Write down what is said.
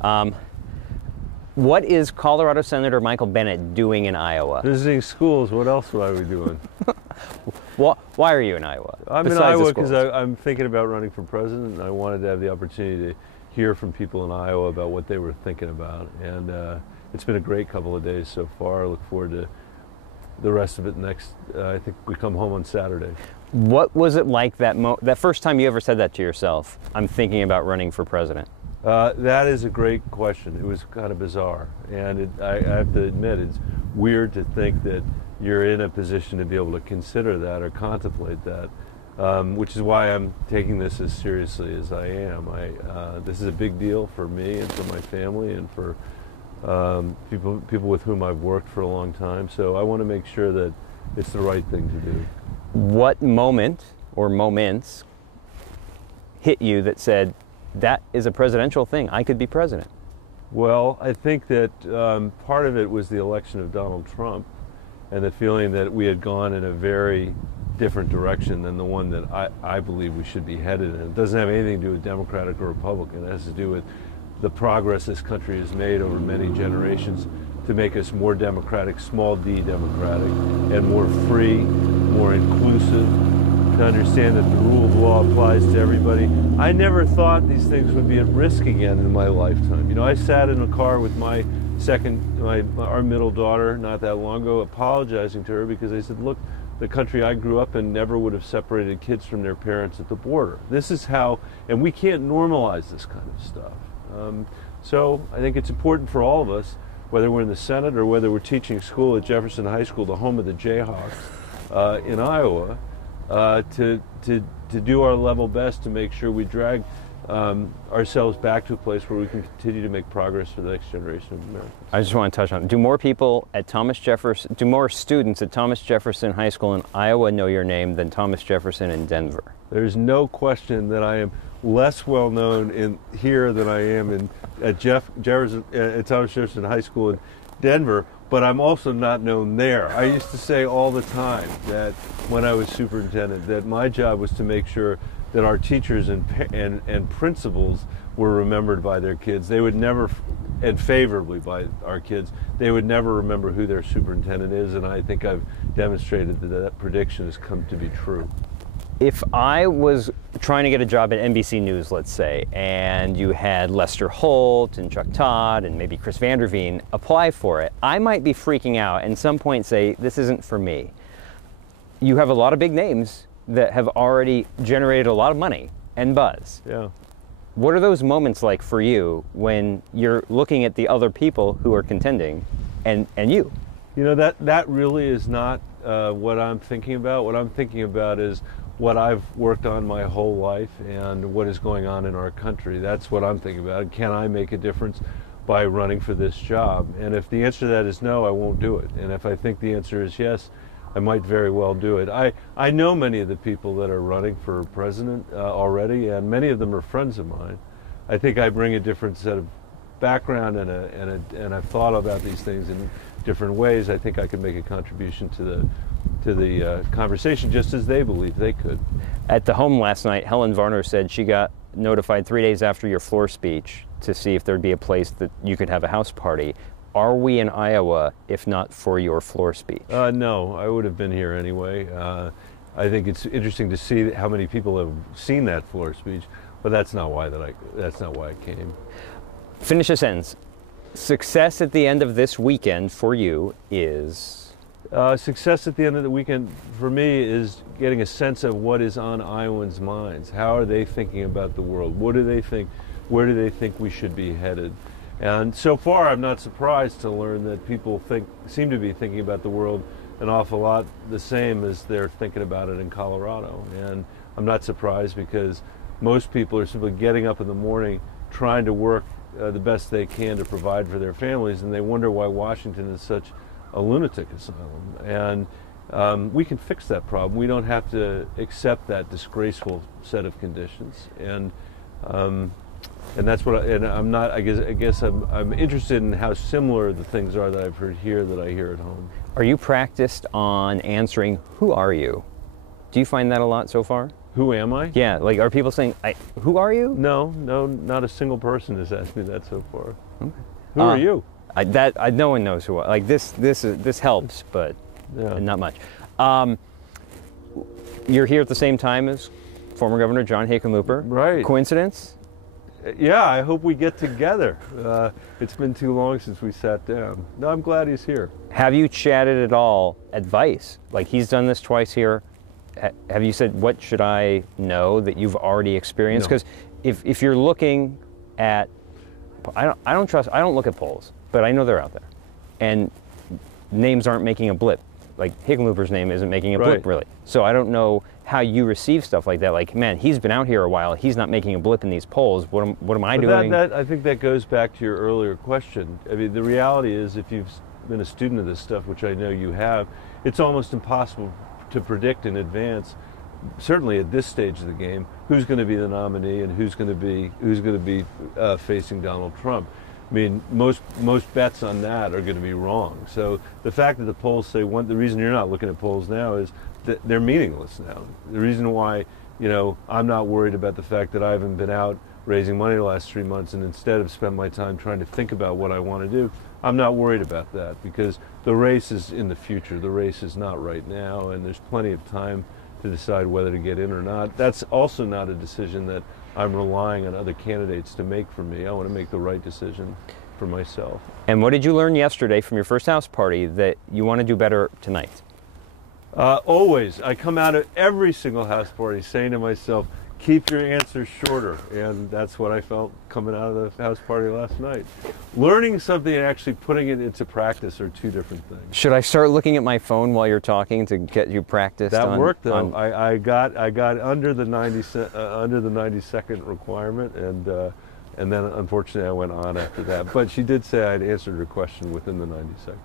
What is Colorado Senator Michael Bennet doing in Iowa? Visiting schools. What else would I be doing? Why are you in Iowa? I'm in Iowa because I'm thinking about running for president, and I wanted to have the opportunity to hear from people in Iowa about what they were thinking about. And it's been a great couple of days so far. I look forward to the rest of it next. I think we come home on Saturday. What was it like that first time you ever said that to yourself? I'm thinking about running for president. That is a great question. It was kind of bizarre, and I have to admit it's weird to think that you're in a position to be able to consider that or contemplate that, which is why I'm taking this as seriously as I am. This is a big deal for me and for my family and for people with whom I've worked for a long time. So I want to make sure that it's the right thing to do. What moment or moments hit you that said, that is a presidential thing, I could be president? Well, I think that part of it was the election of Donald Trump and the feeling that we had gone in a very different direction than the one that I believe we should be headed in. It doesn't have anything to do with Democratic or Republican. It has to do with the progress this country has made over many generations to make us more democratic, small d democratic, and more free, more inclusive, to understand that the rule of law applies to everybody. I never thought these things would be at risk again in my lifetime. You know, I sat in a car with our middle daughter not that long ago, apologizing to her because I said, look, the country I grew up in never would have separated kids from their parents at the border. This is how, and we can't normalize this kind of stuff. So I think it's important for all of us, whether we're in the Senate or whether we're teaching school at Jefferson High School, the home of the Jayhawks in Iowa, to do our level best to make sure we drag ourselves back to a place where we can continue to make progress for the next generation of Americans. I just want to touch on it. Do more students at Thomas Jefferson High School in Iowa know your name than Thomas Jefferson in Denver? There's no question that I am less well known in here than I am at Thomas Jefferson High School in Denver, but I'm also not known there. I used to say all the time that when I was superintendent that my job was to make sure that our teachers and principals were remembered by their kids. They would never, and favorably by our kids, they would never remember who their superintendent is, and I think I've demonstrated that that prediction has come to be true. If I was trying to get a job at NBC News, let's say, and you had Lester Holt and Chuck Todd and maybe Chris Vanderveen apply for it, I might be freaking out and at some point say, this isn't for me. You have a lot of big names that have already generated a lot of money and buzz. Yeah. What are those moments like for you when you're looking at the other people who are contending and you? You know, that really is not what I'm thinking about. What I'm thinking about is what I've worked on my whole life and what is going on in our country. That's what I'm thinking about. Can I make a difference by running for this job? And if the answer to that is no, I won't do it. And if I think the answer is yes, I might very well do it. I know many of the people that are running for president already, and many of them are friends of mine. I think I bring a different set of background and I've thought about these things in different ways. I think I can make a contribution to the conversation just as they believe they could. At the home last night, Helen Varner said she got notified 3 days after your floor speech to see if there'd be a place that you could have a house party. Are we in Iowa if not for your floor speech? No, I would have been here anyway. I think it's interesting to see how many people have seen that floor speech, but that's not why I came. Finish a sentence. Success at the end of this weekend for you is? Success at the end of the weekend for me is getting a sense of what is on Iowans' minds. How are they thinking about the world? What do they think? Where do they think we should be headed? And so far, I'm not surprised to learn that people seem to be thinking about the world an awful lot the same as they're thinking about it in Colorado. And I'm not surprised because most people are simply getting up in the morning trying to work the best they can to provide for their families, and they wonder why Washington is such a lunatic asylum. And we can fix that problem. We don't have to accept that disgraceful set of conditions. And that's what I guess I'm interested in how similar the things are that I've heard here that I hear at home. Are you practiced on answering, who are you? Do you find that a lot so far? Who am I? Yeah, like are people saying, who are you? No, not a single person has asked me that so far. Okay. Who are you? No one knows who. Like this helps, but not much. You're here at the same time as former Governor John Hickenlooper. Right. Coincidence? Yeah, I hope we get together. It's been too long since we sat down. No, I'm glad he's here. Have you chatted at all advice? Like he's done this twice here. Have you said, what should I know that you've already experienced? Because if you're looking at, I don't look at polls, but I know they're out there. And names aren't making a blip. Like Hickenlooper's name isn't making a blip really. So I don't know how you receive stuff like that. Like, man, he's been out here a while. He's not making a blip in these polls. What am I doing? I think that goes back to your earlier question. I mean, the reality is if you've been a student of this stuff, which I know you have, it's almost impossible to predict in advance, certainly at this stage of the game, who's going to be the nominee and who's going to be facing Donald Trump. I mean, most bets on that are going to be wrong. So the fact that the polls say the reason you're not looking at polls now is that they're meaningless now. The reason why, I'm not worried about the fact that I haven't been out raising money the last 3 months and instead have spent my time trying to think about what I want to do, I'm not worried about that because the race is in the future. The race is not right now, and there's plenty of time to decide whether to get in or not. That's also not a decision that I'm relying on other candidates to make for me. I want to make the right decision for myself. And what did you learn yesterday from your first house party that you want to do better tonight? Always. I come out of every single house party saying to myself, keep your answers shorter. And that's what I felt coming out of the house party last night. Learning something and actually putting it into practice are two different things. Should I start looking at my phone while you're talking to get you practiced? That worked though. I got under the 90-second requirement, and then unfortunately I went on after that. But she did say I'd answered her question within the 90 seconds.